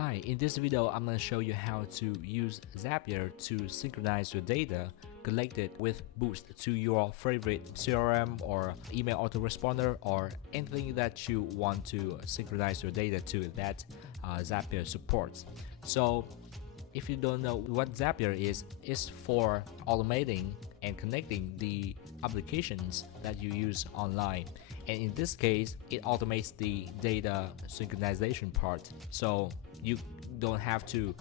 Hi, in this video I'm going to show you how to use Zapier to synchronize your data collected with Boost to your favorite CRM or email autoresponder or anything that you want to synchronize your data to that Zapier supports. So if you don't know what Zapier is, it's for automating and connecting the applications that you use online. And in this case, it automates the data synchronization part. So you don't have to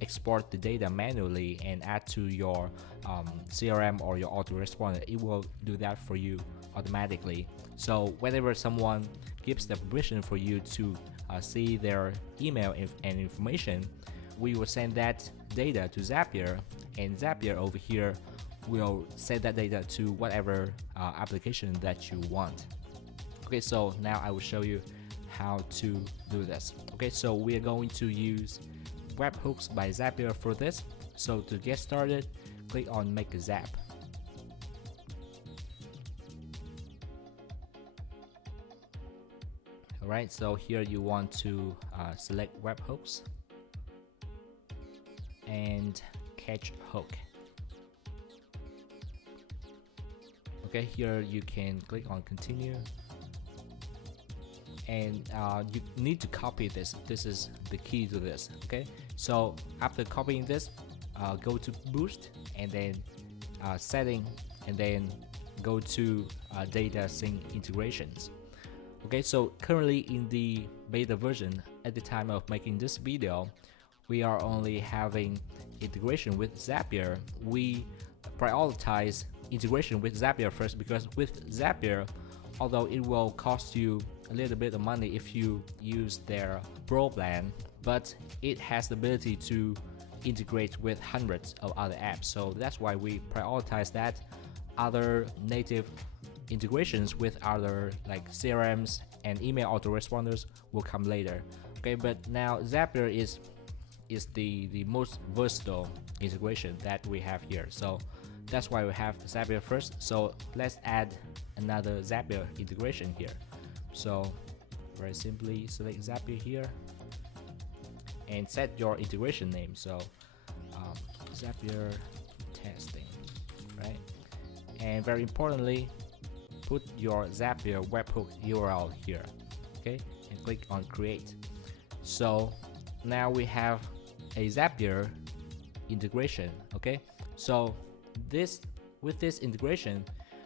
export the data manually and add to your CRM or your autoresponder. It will do that for you automatically. So whenever someone gives the permission for you to see their email and information, we will send that data to Zapier, and Zapier over here will send that data to whatever application that you want. Okay, so now I will show you how to do this. Okay, so we are going to use webhooks by Zapier for this. So to get started, click on Make a Zap. Alright, so here you want to select webhooks and catch hook. Okay, here you can click on continue, and you need to copy this. This is the key to this. Okay, so after copying this, go to Boost and then setting, and then go to data sync integrations. Okay, so currently in the beta version, at the time of making this video, we are only having integration with Zapier. We prioritize integration with Zapier first because with Zapier, although it will cost you a little bit of money if you use their Pro plan, but it has the ability to integrate with hundreds of other apps. So that's why we prioritize that. Other native integrations with other like CRMs and email autoresponders will come later. Okay, but now Zapier is the most versatile integration that we have here. So that's why we have Zapier first. So let's add another Zapier integration here. So very simply select Zapier here and set your integration name. So Zapier testing, right? And very importantly, put your Zapier webhook URL here, okay? And click on create. So now we have a Zapier integration, okay? So with this integration,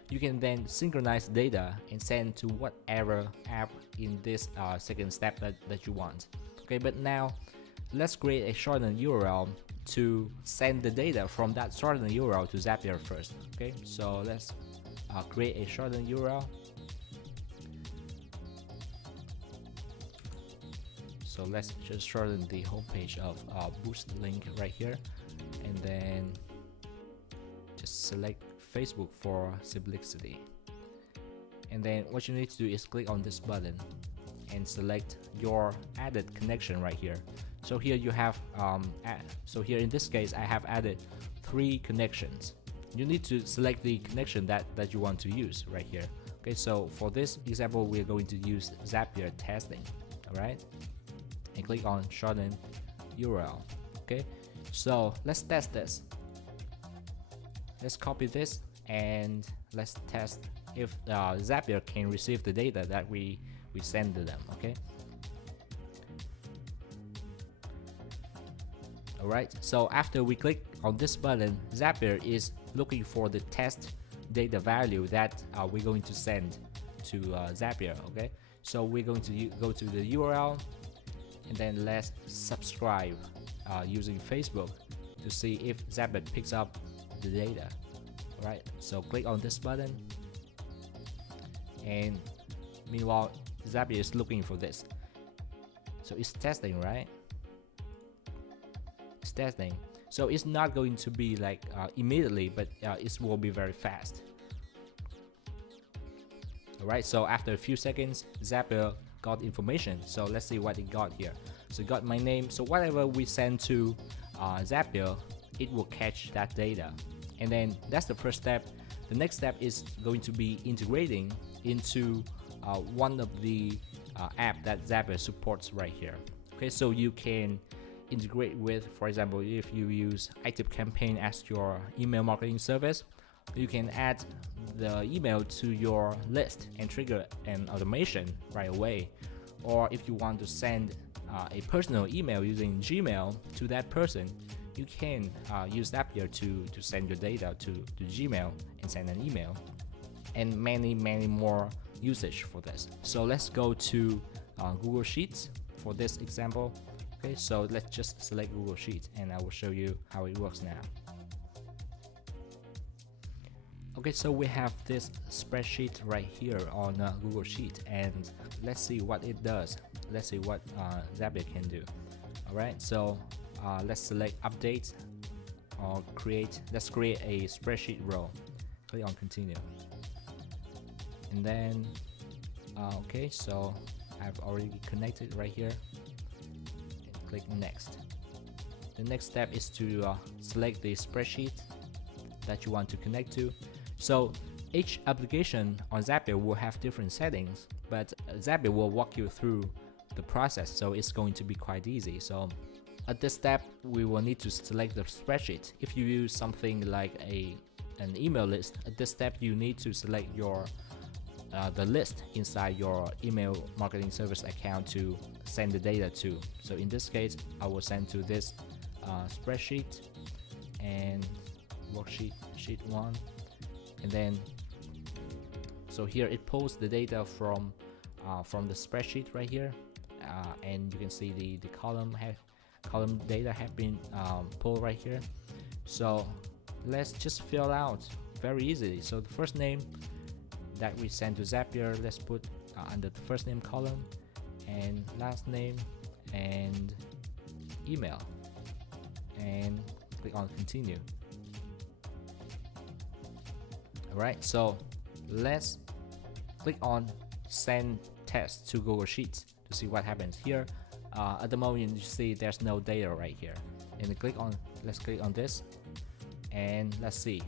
you can then synchronize data and send to whatever app in this second step that you want. Okay, but now let's create a shortened URL to send the data from that shortened URL to Zapier first. Okay, so let's create a shortened URL. So let's just shorten the homepage of Boost.link right here, and then just select Facebook for simplicity. And then what you need to do is click on this button and select your added connection right here. So here you have so here in this case I have added 3 connections. You need to select the connection that you want to use right here. Okay, so for this example we're going to use Zapier testing. All right, and click on shorten URL. Okay, so let's test this. Let's copy this and let's test if Zapier can receive the data that we send to them. Okay, alright, so after we click on this button, Zapier is looking for the test data value that we're going to send to Zapier. Okay, so we're going to go to the URL and then let's subscribe using Facebook to see if Zapier picks up the data. Right, so click on this button, and meanwhile Zapier is looking for this. So it's testing, right? It's testing, so it's not going to be like immediately, but it will be very fast. Alright, so after a few seconds Zapier got information. So let's see what it got here. So it got my name. So whatever we send to Zapier, it will catch that data. And then that's the first step. The next step is going to be integrating into one of the app that Zapier supports right here. Okay, so you can integrate with, for example, if you use ActiveCampaign as your email marketing service, you can add the email to your list and trigger an automation right away. Or if you want to send a personal email using Gmail to that person, you can use Zapier to send your data to Gmail and send an email, and many more usage for this. So let's go to Google Sheets for this example. Okay, so let's just select Google Sheets and I will show you how it works now. Okay, so we have this spreadsheet right here on Google Sheet, and let's see what it does. Let's see what Zapier can do. Alright, so let's select update or create. Let's create a spreadsheet row. Click on continue. And then, okay, so I've already connected right here. And click next. The next step is to select the spreadsheet that you want to connect to. So each application on Zapier will have different settings, but Zapier will walk you through the process, so it's going to be quite easy. So at this step, we will need to select the spreadsheet. If you use something like an email list, at this step you need to select your the list inside your email marketing service account to send the data to. So in this case, I will send to this spreadsheet and worksheet sheet 1, and then so here it pulls the data from the spreadsheet right here, and you can see the column data have been pulled right here. So let's just fill out very easily. So the first name that we send to Zapier, let's put under the first name column, and last name and email, and click on continue. Alright, so let's click on send test to Google Sheets to see what happens here. At the moment you see there's no data right here, and let's click on this, and let's see,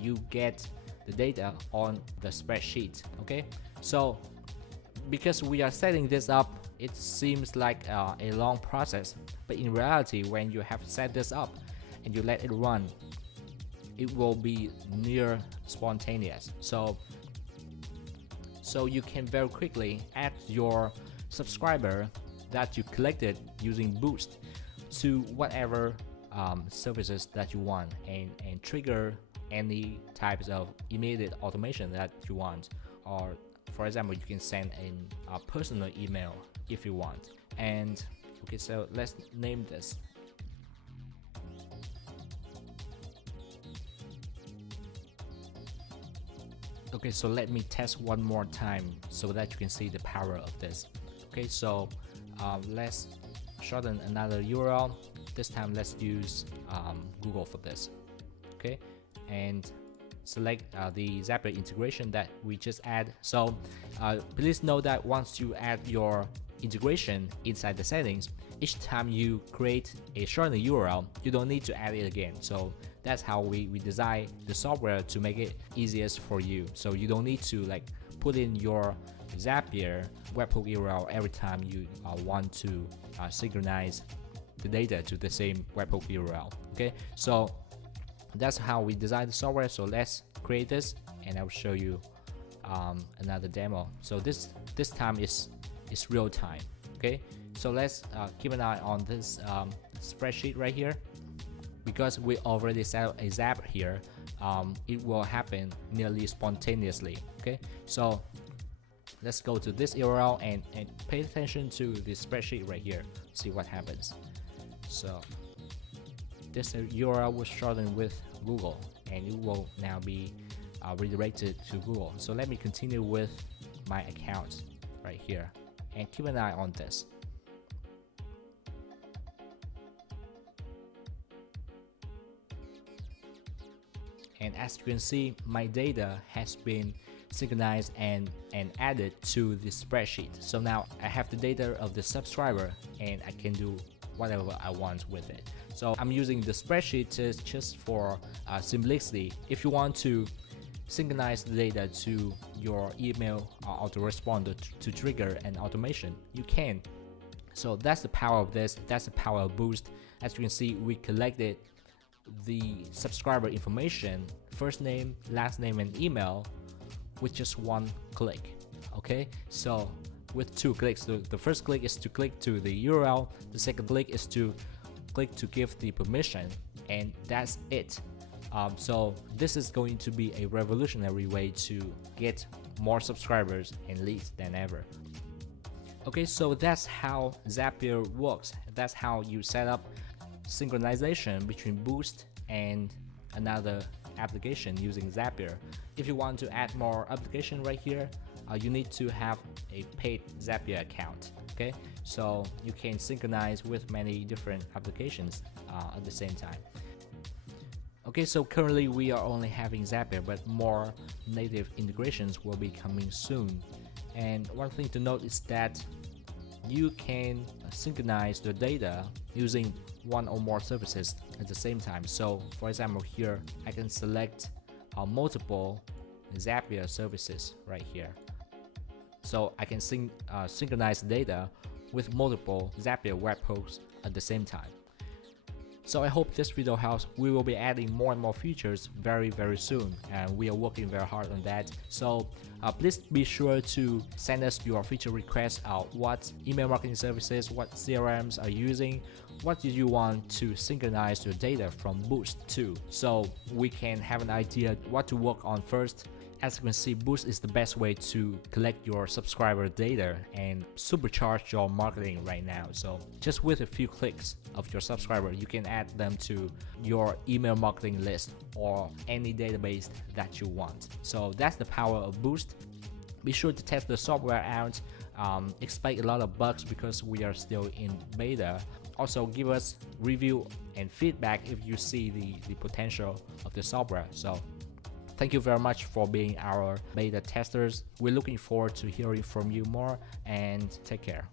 you get the data on the spreadsheet. Okay, so because we are setting this up, it seems like a long process, but in reality, when you have set this up and you let it run, it will be near spontaneous. So you can very quickly add your subscriber that you collected using Boost to whatever services that you want, and trigger any types of immediate automation that you want. Or for example, you can send a personal email if you want. And okay, so let's name this. Okay, so let me test one more time so that you can see the power of this. Okay, so let's shorten another URL. This time let's use Google for this. Okay, and select the Zapier integration that we just add. So please note that once you add your integration inside the settings, each time you create a shortened URL, you don't need to add it again. So that's how we design the software to make it easiest for you. So you don't need to like put in your Zapier webhook URL every time you want to synchronize the data to the same webhook URL. Okay, so that's how we design the software. So let's create this, and I will show you another demo. So this time is real time. Okay, so let's keep an eye on this spreadsheet right here. Because we already set up a Zap here, it will happen nearly spontaneously. Okay, so let's go to this URL and pay attention to the spreadsheet right here. See what happens. So this URL was shortened with Google, and it will now be redirected to Google. So let me continue with my account right here, and keep an eye on this. And as you can see, my data has been synchronized and added to the spreadsheet. So now I have the data of the subscriber, and I can do whatever I want with it. So I'm using the spreadsheet just for simplicity. If you want to synchronize the data to your email autoresponder to trigger an automation, you can. So that's the power of this. That's the power of Boost. As you can see, we collected the subscriber information, first name, last name, and email with just one click. Okay, so with 2 clicks, the first click is to click to the URL, the second click is to click to give the permission, and that's it. So this is going to be a revolutionary way to get more subscribers and leads than ever. Okay, so that's how Zapier works. That's how you set up synchronization between Boost and another application using Zapier. If you want to add more application right here, you need to have a paid Zapier account. Okay, so you can synchronize with many different applications at the same time. Okay, so currently we are only having Zapier, but more native integrations will be coming soon. And one thing to note is that you can synchronize the data using one or more services at the same time. So for example, here I can select multiple Zapier services right here. So I can synchronize data with multiple Zapier webhooks at the same time. So I hope this video helps. We will be adding more and more features very soon, and we are working very hard on that. So please be sure to send us your feature requests, what email marketing services, what CRMs are you using, what do you want to synchronize your data from Boost to, so we can have an idea what to work on first. As you can see, Boost is the best way to collect your subscriber data and supercharge your marketing right now. So just with a few clicks of your subscriber, you can add them to your email marketing list or any database that you want. So that's the power of Boost. Be sure to test the software out. Expect a lot of bugs because we are still in beta. Also give us review and feedback if you see the potential of the software. So thank you very much for being our beta testers. We're looking forward to hearing from you more, and take care.